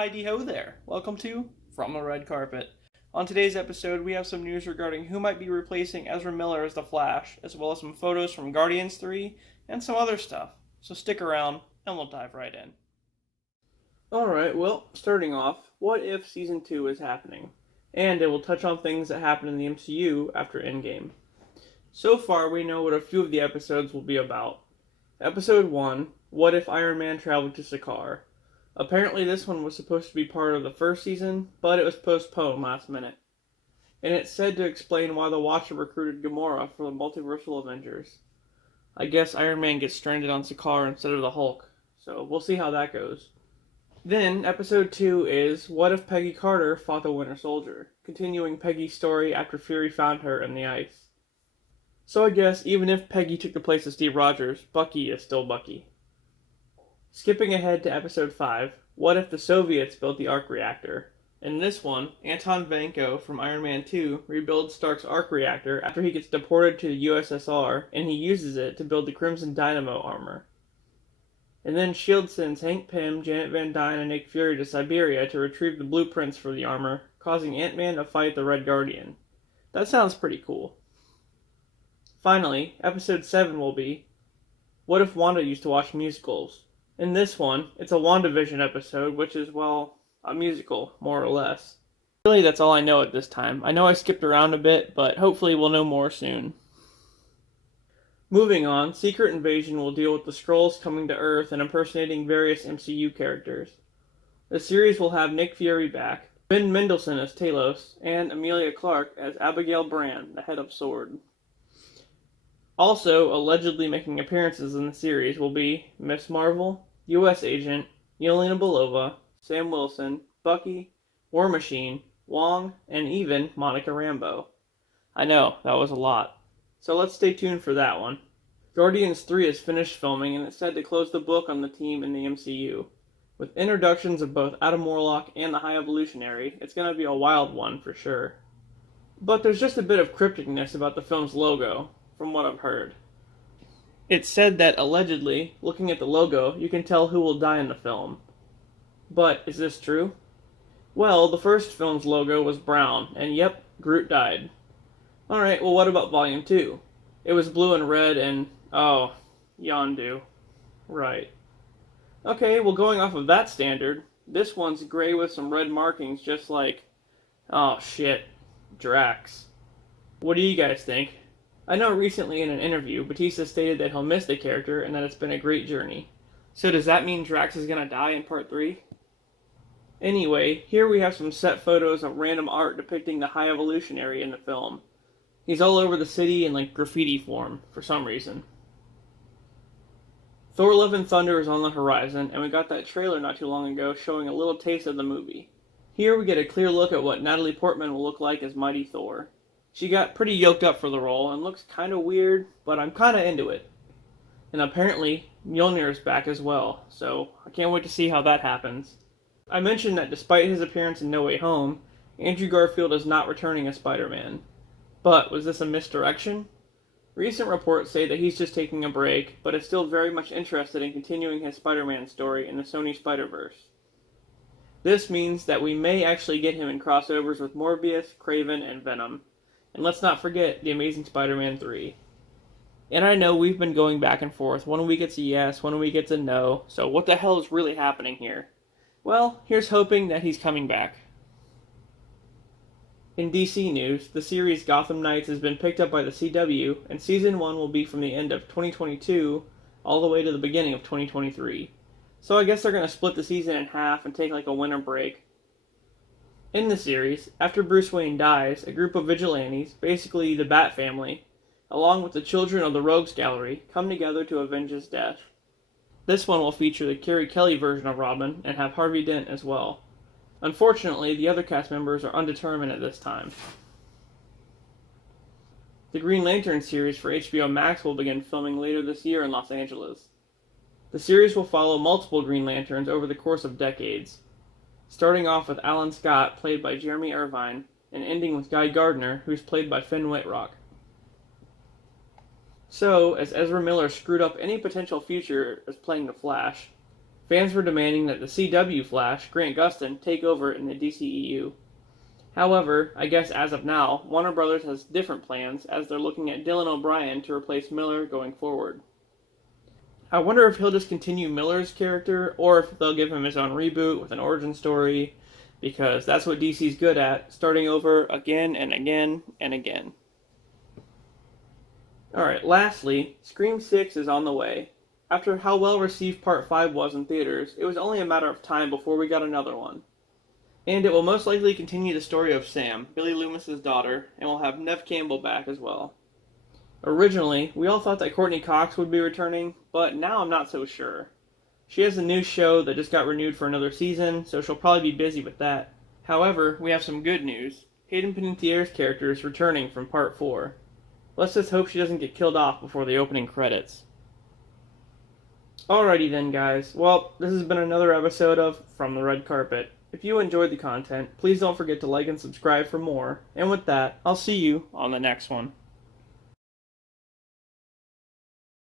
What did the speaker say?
Hi-de-ho there. Welcome to From the Red Carpet. On today's episode, we have some news regarding who might be replacing Ezra Miller as the Flash, as well as some photos from Guardians 3 and some other stuff. So stick around and we'll dive right in. Alright, well, starting off, what if Season 2 is happening? And it will touch on things that happen in the MCU after Endgame. So far, we know what a few of the episodes will be about. Episode 1, What if Iron Man traveled to Sakaar? Apparently this one was supposed to be part of the first season, but it was postponed last minute. And it's said to explain why the Watcher recruited Gamora for the Multiversal Avengers. I guess Iron Man gets stranded on Sakaar instead of the Hulk, so we'll see how that goes. Then, episode 2 is What if Peggy Carter fought the Winter Soldier, continuing Peggy's story after Fury found her in the ice. So I guess even if Peggy took the place of Steve Rogers, Bucky is still Bucky. Skipping ahead to episode 5, what if the Soviets built the arc reactor? In this one, Anton Vanko from Iron Man 2 rebuilds Stark's arc reactor after he gets deported to the USSR, and he uses it to build the Crimson Dynamo armor. And then S.H.I.E.L.D. sends Hank Pym, Janet Van Dyne, and Nick Fury to Siberia to retrieve the blueprints for the armor, causing Ant-Man to fight the Red Guardian. That sounds pretty cool. Finally, episode 7 will be, what if Wanda used to watch musicals? In this one, it's a WandaVision episode, which is, well, a musical, more or less. Really, that's all I know at this time. I know I skipped around a bit, but hopefully we'll know more soon. Moving on, Secret Invasion will deal with the Skrulls coming to Earth and impersonating various MCU characters. The series will have Nick Fury back, Ben Mendelsohn as Talos, and Emilia Clarke as Abigail Brand, the head of S.W.O.R.D. Also, allegedly making appearances in the series will be Miss Marvel, U.S. Agent, Yelena Belova, Sam Wilson, Bucky, War Machine, Wong, and even Monica Rambeau. I know, that was a lot. So let's stay tuned for that one. Guardians 3 is finished filming and it's said to close the book on the team in the MCU. With introductions of both Adam Warlock and the High Evolutionary, it's going to be a wild one for sure. But there's just a bit of crypticness about the film's logo, from what I've heard. It's said that, allegedly, looking at the logo, you can tell who will die in the film. But, is this true? Well, the first film's logo was brown, and yep, Groot died. Alright, well what about Volume 2? It was blue and red and, oh, Yondu. Right. Okay, well going off of that standard, this one's gray with some red markings just like, oh shit, Drax. What do you guys think? I know recently in an interview, Bautista stated that he'll miss the character and that it's been a great journey. So does that mean Drax is gonna die in Part 3? Anyway, here we have some set photos of random art depicting the High Evolutionary in the film. He's all over the city in like graffiti form, for some reason. Thor Love and Thunder is on the horizon, and we got that trailer not too long ago showing a little taste of the movie. Here we get a clear look at what Natalie Portman will look like as Mighty Thor. She got pretty yoked up for the role and looks kinda weird, but I'm kinda into it. And apparently, Mjolnir is back as well, so I can't wait to see how that happens. I mentioned that despite his appearance in No Way Home, Andrew Garfield is not returning as Spider-Man. But was this a misdirection? Recent reports say that he's just taking a break, but is still very much interested in continuing his Spider-Man story in the Sony Spider-Verse. This means that we may actually get him in crossovers with Morbius, Kraven, and Venom. And let's not forget The Amazing Spider-Man 3. And I know we've been going back and forth. 1 week it's a yes, 1 week it's a no. So what the hell is really happening here? Well, here's hoping that he's coming back. In DC news, the series Gotham Knights has been picked up by the CW, and Season 1 will be from the end of 2022 all the way to the beginning of 2023. So I guess they're going to split the season in half and take like a winter break. In the series, after Bruce Wayne dies, a group of vigilantes, basically the Bat family, along with the children of the Rogues Gallery, come together to avenge his death. This one will feature the Carrie Kelly version of Robin and have Harvey Dent as well. Unfortunately, the other cast members are undetermined at this time. The Green Lantern series for HBO Max will begin filming later this year in Los Angeles. The series will follow multiple Green Lanterns over the course of decades, starting off with Alan Scott, played by Jeremy Irvine, and ending with Guy Gardner, who's played by Finn Wittrock. So, as Ezra Miller screwed up any potential future as playing the Flash, Fans were demanding that the CW Flash, Grant Gustin, take over in the DCEU. However, I guess as of now, Warner Brothers has different plans as they're looking at Dylan O'Brien to replace Miller going forward. I wonder if he'll just continue Miller's character, or if they'll give him his own reboot with an origin story, because that's what DC's good at, starting over again and again and again. Alright, lastly, Scream 6 is on the way. After how well received Part 5 was in theaters, it was only a matter of time before we got another one. And it will most likely continue the story of Sam, Billy Loomis's daughter, and will have Neve Campbell back as well. Originally, we all thought that Courtney Cox would be returning, but now I'm not so sure. She has a new show that just got renewed for another season, so she'll probably be busy with that. However, we have some good news. Hayden Panettiere's character is returning from Part 4. Let's just hope she doesn't get killed off before the opening credits. Alrighty then, guys. Well, this has been another episode of From the Red Carpet. If you enjoyed the content, please don't forget to like and subscribe for more. And with that, I'll see you on the next one.